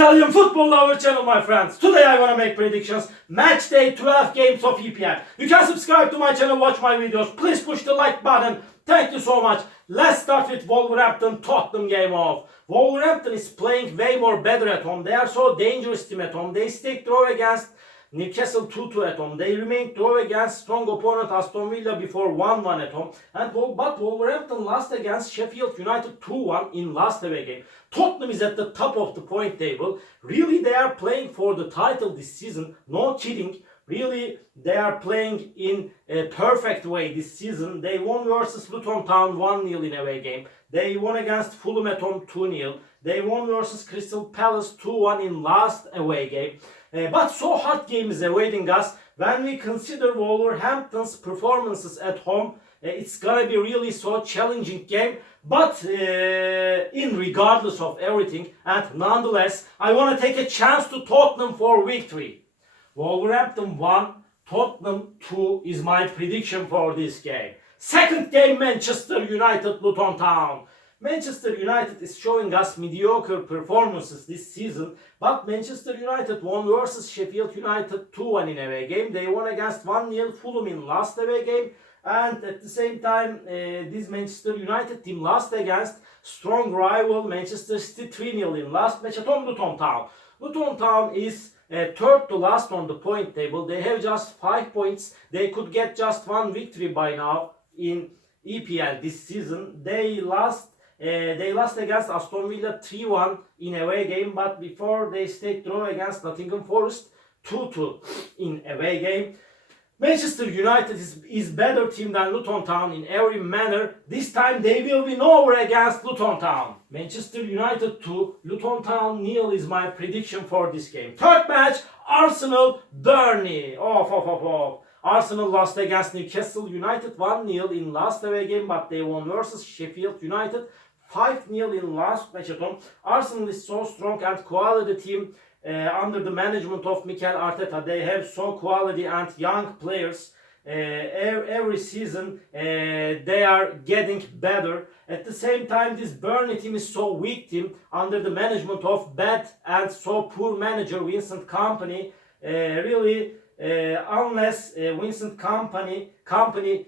Italian football lover channel, my friends. Today I want to make predictions. Match day 12 games of EPL. You can subscribe to my channel, watch my videos. Please push the like button. Thank you so much. Let's start with Wolverhampton-Tottenham game off. Wolverhampton is playing way more better at home. They are so dangerous team at home. They stayed draw against Newcastle 2-2 at home. They remained draw against strong opponent Aston Villa before 1-1 at home. But Wolverhampton lost against Sheffield United 2-1 in last away game. Tottenham is at the top of the point table. Really, they are playing for the title this season. No kidding. Really, they are playing in a perfect way this season. They won versus Luton Town 1-0 in away game. They won against Fulham at home 2-0. They won versus Crystal Palace 2-1 in last away game. But so hard game is awaiting us. When we consider Wolverhampton's performances at home, it's gonna be really so challenging game. But in regardless of everything, and nonetheless, I want to take a chance to Tottenham for victory. Wolverhampton 1, Tottenham 2 is my prediction for this game. Second game, Manchester United Luton Town. Manchester United is showing us mediocre performances this season, but Manchester United won versus Sheffield United 2-1 in away game. They won against 1-0 Fulham in last away game, and at the same time this Manchester United team lost against strong rival Manchester City 3-0 in last match at home Luton Town. Luton Town is third to last on the point table. They have just 5 points. They could get just one victory by now in EPL this season. They lost against Aston Villa 3-1 in away game, but before they stayed draw against Nottingham Forest 2-2 in away game. Manchester United is better team than Luton Town in every manner. This time they will win over against Luton Town. Manchester United 2, Luton Town 0 is my prediction for this game. Third match, Arsenal-Burnley. Arsenal lost against Newcastle United 1-0 in last away game, but they won versus Sheffield United 5-0 in last match at home. Arsenal is so strong and quality team under the management of Mikel Arteta. They have so quality and young players. Every season they are getting better. At the same time, this Burnley team is so weak team under the management of bad and so poor manager Vincent Kompany. Unless Vincent Kompany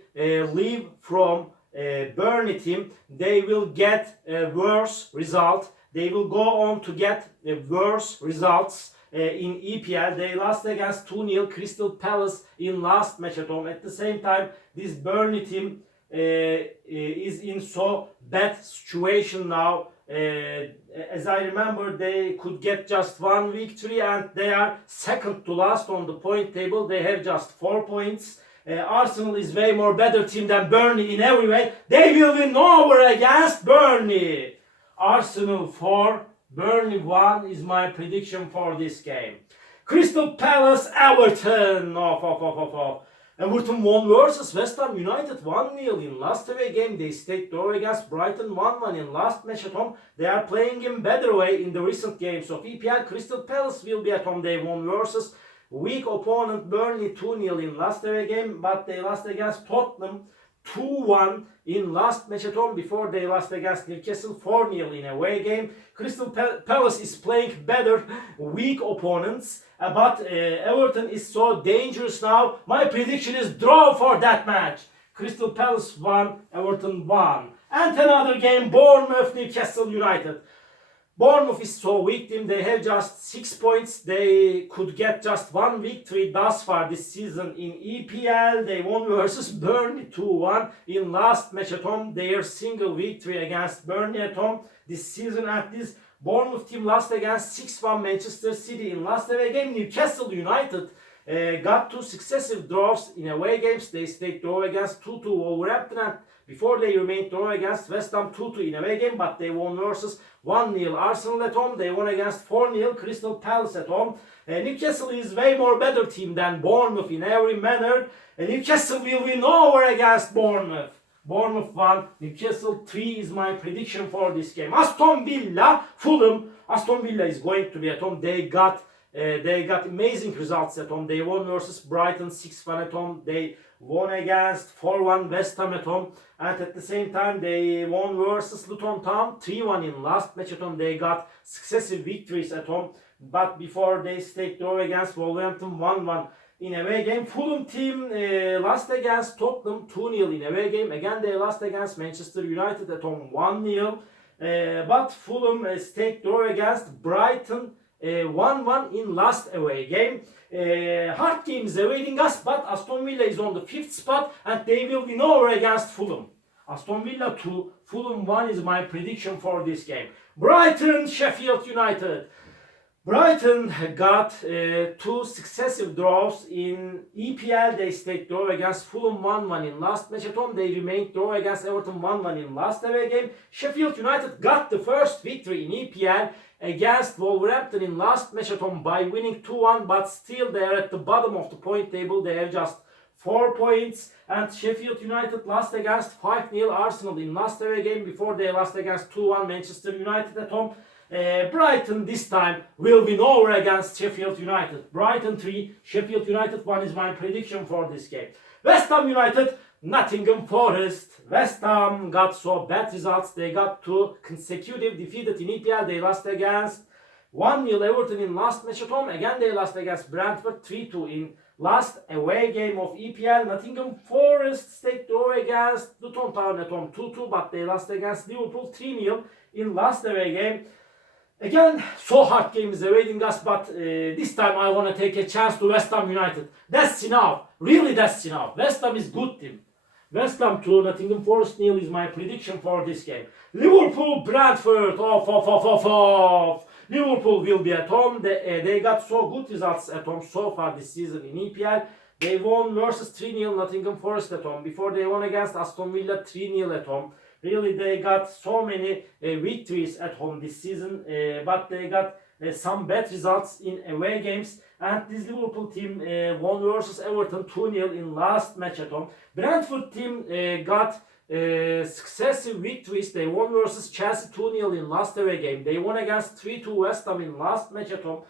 leave from Burnley team, they will get a worse result. They will go on to get worse results in EPL. They lost against 2-0 Crystal Palace in last match at home. At the same time, this Burnley team is in so bad situation now. As I remember, they could get just one victory and they are second to last on the point table. They have just 4 points. Arsenal is way more better team than Burnley in every way. They will win over against Burnley. Arsenal 4, Burnley 1 is my prediction for this game. Crystal Palace Everton. Everton won versus West Ham United 1-0 in last away game. They stayed draw against Brighton 1-1 in last match at home. They are playing in better way in the recent games of EPL. Crystal Palace will be at home. They won versus weak opponent Burnley 2-0 in last away game, but they lost against Tottenham 2-1 in last match at home before they lost against Newcastle 4-0 in away game. Crystal Palace is playing better weak opponents, but Everton is so dangerous now. My prediction is draw for that match. Crystal Palace 1, Everton 1. And another game, Bournemouth Newcastle United. Bournemouth is so weak team. They have just 6 points. They could get just one victory thus far this season in EPL. They won versus Burnley 2-1 in last match at home. Their single victory against Burnley at home this season. And this Bournemouth team lost against 6-1 Manchester City in last away game. Newcastle United got 2 successive draws in away games. They stayed draw against 2-2 Wolverhampton, and before they remained draw against West Ham 2-2 in away game, but they won versus 1-0 Arsenal at home. They won against 4-0 Crystal Palace at home. Newcastle is way more better team than Bournemouth in every manner. Newcastle will win over against Bournemouth. Bournemouth 1, Newcastle 3 is my prediction for this game. Aston Villa, Fulham. Aston Villa is going to be at home. They got They got amazing results at home. They won versus Brighton 6-1 at home. They won against 4-1 West Ham at home. And at the same time, they won versus Luton Town 3-1 in last match at home. They got successive victories at home. But before they stayed draw against Wolverhampton 1-1 in away game. Fulham team lost against Tottenham 2-0 in away game. Again, they lost against Manchester United at home 1-0. But Fulham stayed draw against Brighton 1-1 in last away game. Hard games awaiting us, but Aston Villa is on the 5th spot and they will win over against Fulham. Aston Villa 2, Fulham 1 is my prediction for this game. Brighton, Sheffield United. Brighton got 2 successive draws in EPL. They stayed draw against Fulham 1-1 in last match at home. They remained draw against Everton 1-1 in last away game. Sheffield United got the first victory in EPL against Wolverhampton in last match at home by winning 2-1, but still they are at the bottom of the point table. They have just 4 points, and Sheffield United lost against 5-0 Arsenal in last away game before they lost against 2-1 Manchester United at home. Brighton this time will win over against Sheffield United. Brighton 3, Sheffield United 1 is my prediction for this game. West Ham United, Nottingham Forest. West Ham got so bad results. They got 2 consecutive defeated in EPL. They lost against 1-0 Everton in last match at home. Again, they lost against Brentford 3-2 in last away game of EPL. Nottingham Forest stayed draw against Luton Town at home 2-2, but they lost against Liverpool 3-0 in last away game. Again, so hard game is awaiting us, but this time I want to take a chance to West Ham United. That's enough. Really, that's enough. West Ham is good team. West Ham 2, Nottingham Forest 0 is my prediction for this game. Liverpool, Brentford, off. Liverpool will be at home. They got so good results at home so far this season in EPL. They won versus 3-0 Nottingham Forest at home. Before they won against Aston Villa 3-0 at home. Really, they got so many victories at home this season, but they got some bad results in away games. And this Liverpool team won versus Everton 2-0 in last match at home. Brentford team got successive victories. They won versus Chelsea 2-0 in last away game. They won against 3-2 West Ham in last match at home.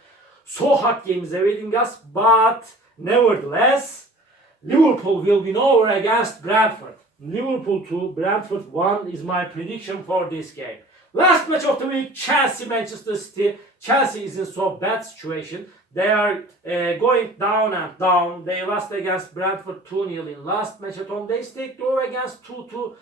So hard games awaiting us, but nevertheless, Liverpool will win over against Brentford. Liverpool 2, Brentford 1 is my prediction for this game. Last match of the week, Chelsea-Manchester City. Chelsea is in so bad situation. They are going down and down. They lost against Brentford 2-0 in last match at home. They stayed draw against 2-2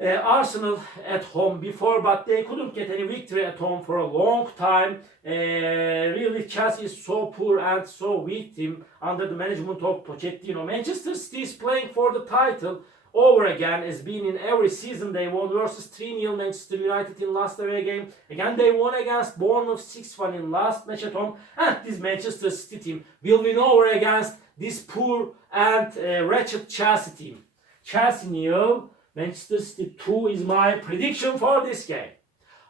Arsenal at home before, but they couldn't get any victory at home for a long time. Really, Chelsea is so poor and so weak team under the management of Pochettino. Manchester City is playing for the title over again, as been in every season. They won versus 3-0 Manchester United in last away game. Again, they won against Bournemouth 6-1 in last match at home. And this Manchester City team will win over against this poor and wretched Chelsea team. Chelsea 0, Manchester City 2 is my prediction for this game.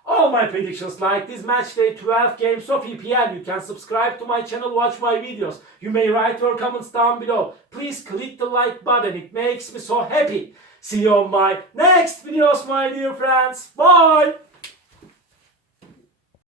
All my predictions like this match day 12 games of EPL. You can subscribe to my channel, watch my videos. You may write your comments down below. Please click the like button. It makes me so happy. See you on my next videos, my dear friends. Bye!